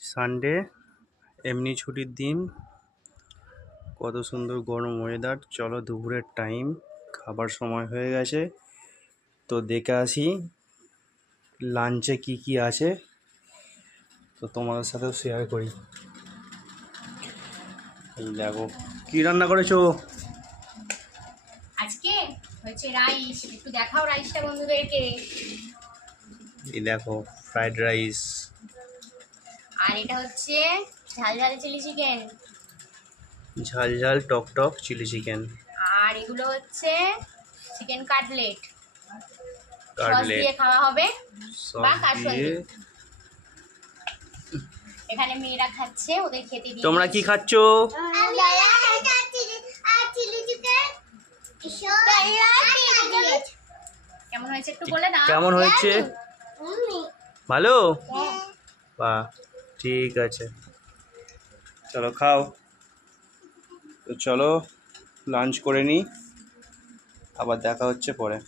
Sunday, এমনি ছুটির দিন। কত সুন্দর গরম ওয়েদার। চলো দুপুরের টাইম, খাবার সময় হয়ে গেছে, তো দেখে আসি লাঞ্চে কি কি আছে, তো তোমাদের সাথেও শেয়ার করি। এই দেখো কি রান্না করেছো আজকে। হচ্ছে রাইস, একটু দেখাও রাইসটা বন্ধুদেরকে। এই দেখো ফ্রাইড রাইস, আর এটা হচ্ছে ঝাল ঝাল চিলি চিকেন। ঝাল ঝাল টক টক চিলি চিকেন। আর এগুলো হচ্ছে চিকেন কাটলেট, সস কাটলেট দিয়ে খাওয়া হবে বা সস কাসন্দি। দিয়ে। এখানে মেয়েরা খাচ্ছে, ওদের খেতে দিয়ে তোমরা কি খাচ্ছো? কেমন হয়েছে একটু বলে দাও। কেমন হয়েছে? ভালো? বাহ, ঠিক আছে, চলো খাও। তো চলো লাঞ্চ করে নিই, আবার দেখা হচ্ছে পরে।